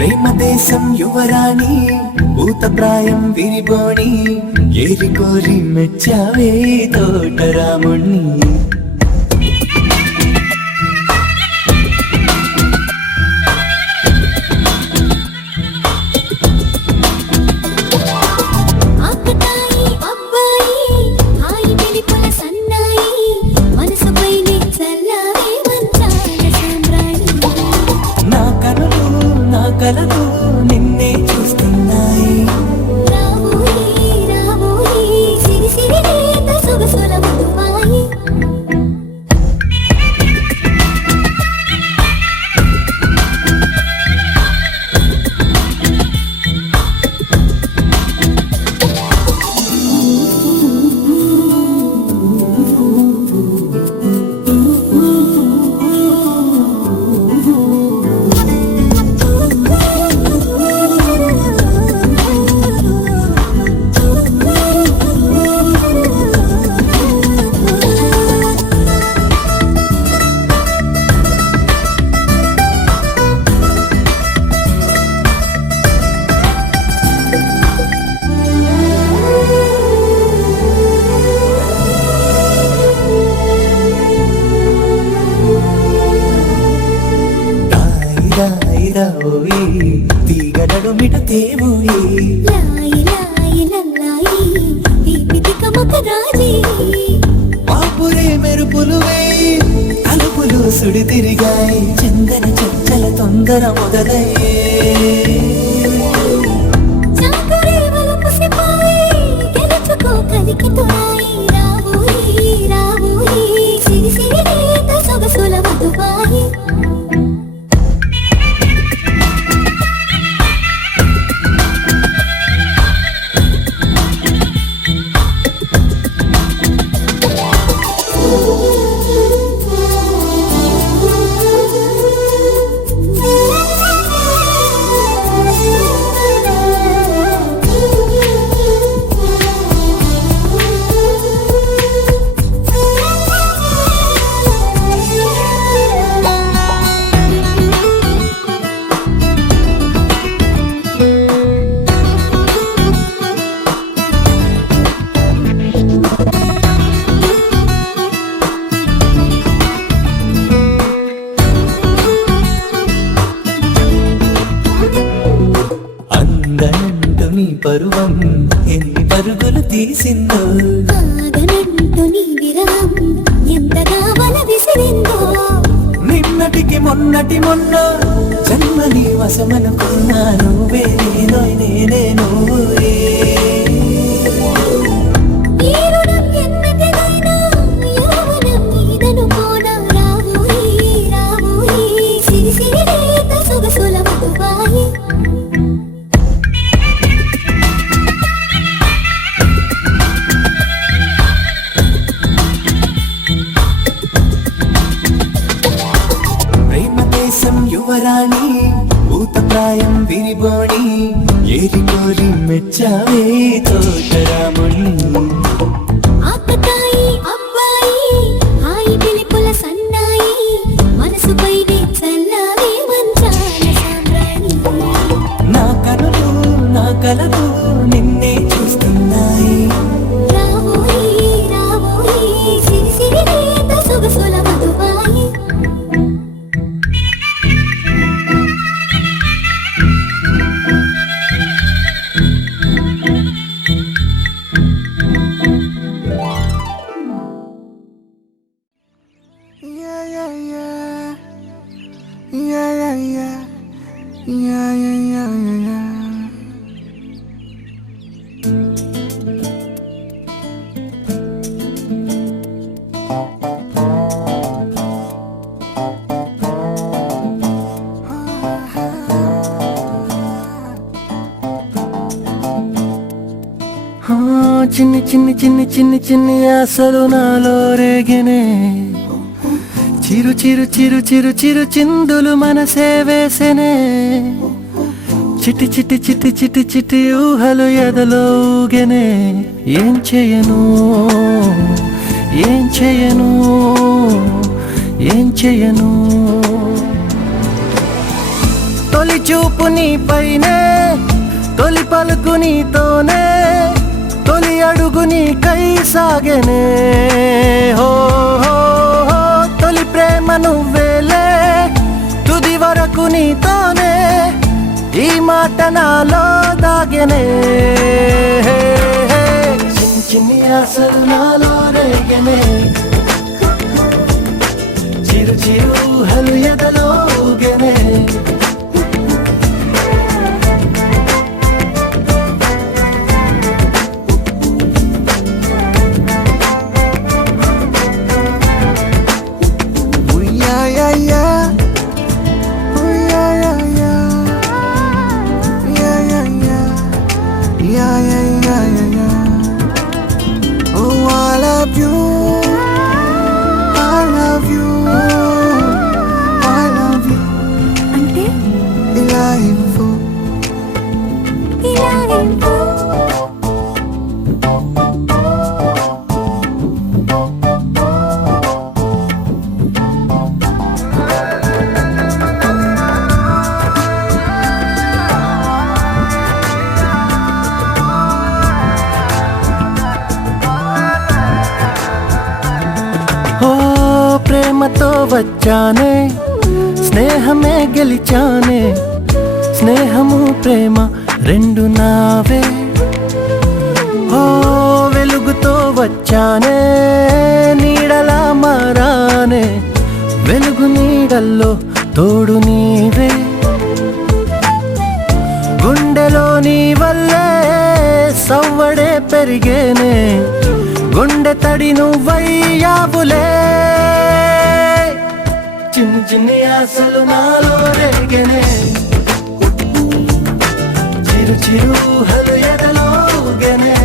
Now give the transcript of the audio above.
ప్రేమ దేశం యువరాణి భూతప్రాయం విరిబోణి ఏరి కోరి మెచ్చావే తోటరాముణ్ణి కలతో నిన్నే చూస్తున్నాయి రావోయి రావోయి సిరి సిరి రేత సొగసుల మధువాయి తీగడడు మిటతేవోయి లాయి లాయి లల్లాయి దీపితి కమక రాజీ పాపురే మెరుపులువే తలుపులు సుడి తిరిగాయి చందన చంచల తొందర మొదలయ్యే చాకరే వలపు సిపాయి గెలుచుకో కలికి తోరాయి రావోయి రావోయి సిరి సిరి రేత సొగసుల మధువాయి పరువం ఎన్ని పరుగులు తీసిందో ఆగనంటూ నీ విరహం ఎంతగా వల విసిరిందో నిన్నటికి మొన్న జన్మని వశమనుకున్నా నువ్వే నేనే నువ్వే ఈ రుణం ఎన్నటిదైనా యౌవనం నీదనుకోనా రావోయి రావోయి సిరి సిరి రేత సొగసుల మధువాయి యువరాణి భూతప్రాయం విరిబోణి ఏరి కోరి మెచ్చావే తోటరాముణ్ణి ఆకతాయి అబ్బాయి హాయి పిలుపుల సన్నాయి మనసుపైనే చల్లారే మంచాల సామ్రాణి నా కనులు నా కలతో నిన్నే చూస్తున్నాయి రావోయి రావోయి సిరి సిరి రేత సొగసుల మధువాయి చిన్ని చిన్ని చిన్ని చిన్ని చిన్ని ఆశలు నాలో రేగినే చిరు చిరు చిరు చిరు చిరు చిందులు మనసే వేసెనే చిటి చిటి చిటి చిటి చిటి ఊహలు ఎదలో ఊగెనే ఏం చేయను ఏం చేయను ఏం చేయను తొలి చూపు నీపైనే, తొలి పలుకు నీతోనే, తొలి అడుగు నీకై సాగెనే. హో హో హో, తొలి ప్రేమ నువ్వేలే, తుది వరకు నీతోనే, ఈ మాట నాలో దాగెనే. చిన్ని చిన్ని ఆశలు నాలో రేగెనే, చిరు చిరు ఊహలు ఎదలో ఊగెనే. Oh, I love you, I love you, I love you. అంటే ఇలా ఇవ్వు, ఇలా ఇవ్వు. ఓ ప్రేమతో వచ్చానే, స్నేహమే గెలిచానే, స్నేహము ప్రేమ రెండు నావే. ఓ వెలుగుతో వచ్చానే, నీడలా మారానే, వెలుగు నీడల్లో తోడు నీవే. గుండెలో నీ వల్లే సవ్వడే పెరిగేనే, గుండె తడి నువ్వయ్యావులే. చిన్ని చిన్ని ఆశలు నాలో రేగెనే, చిరు చిరు ఊహలు ఎదలో ఊగెనే.